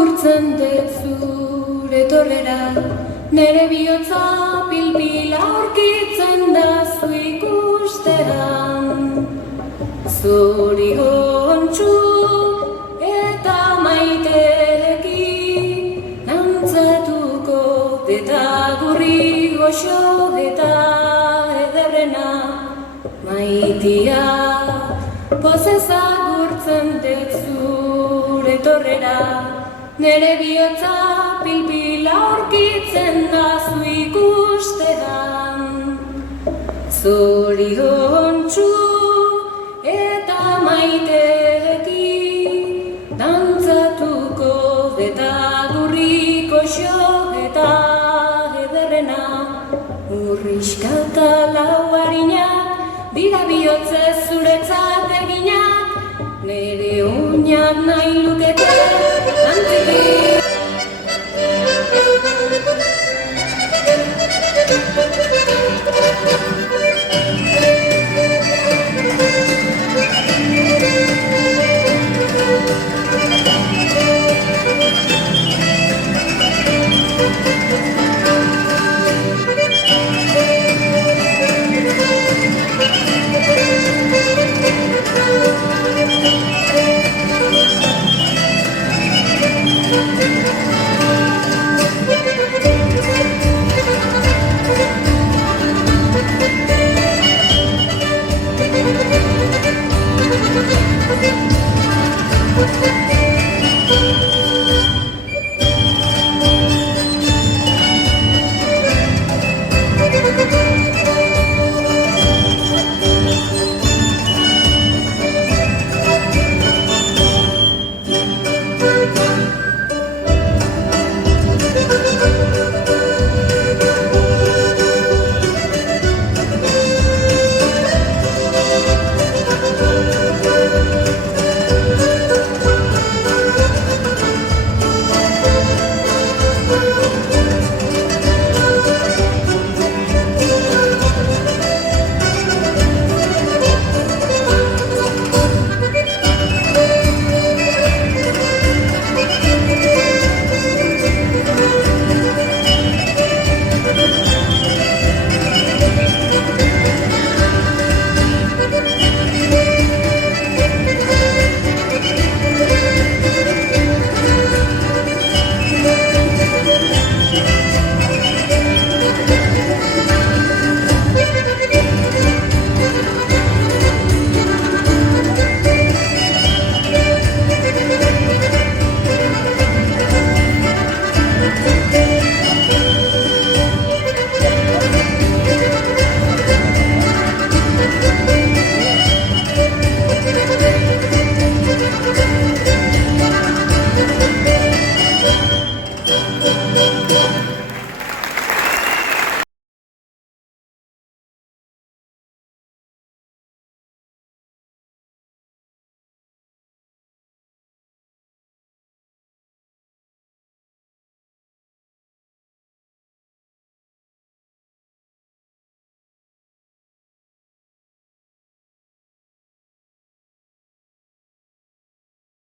Urtzen dut zure torrera, nere bihotza pil-pil aurkitzen da zu ikustean. Zoriontsu eta maiteekin dantzatuko eta gurri goxo eta ederrena. Maitia pozez agurtzen dut zure torrera, nere bihotza pil-pil aurkitzen da zu ikustean. Zoriontsu eta maiteekin dantzatuko eta gurriko eta ederrena. Urriskata lau harinak dira bihotzez zuretzat eginak, nere oinak nahi lukete antziki.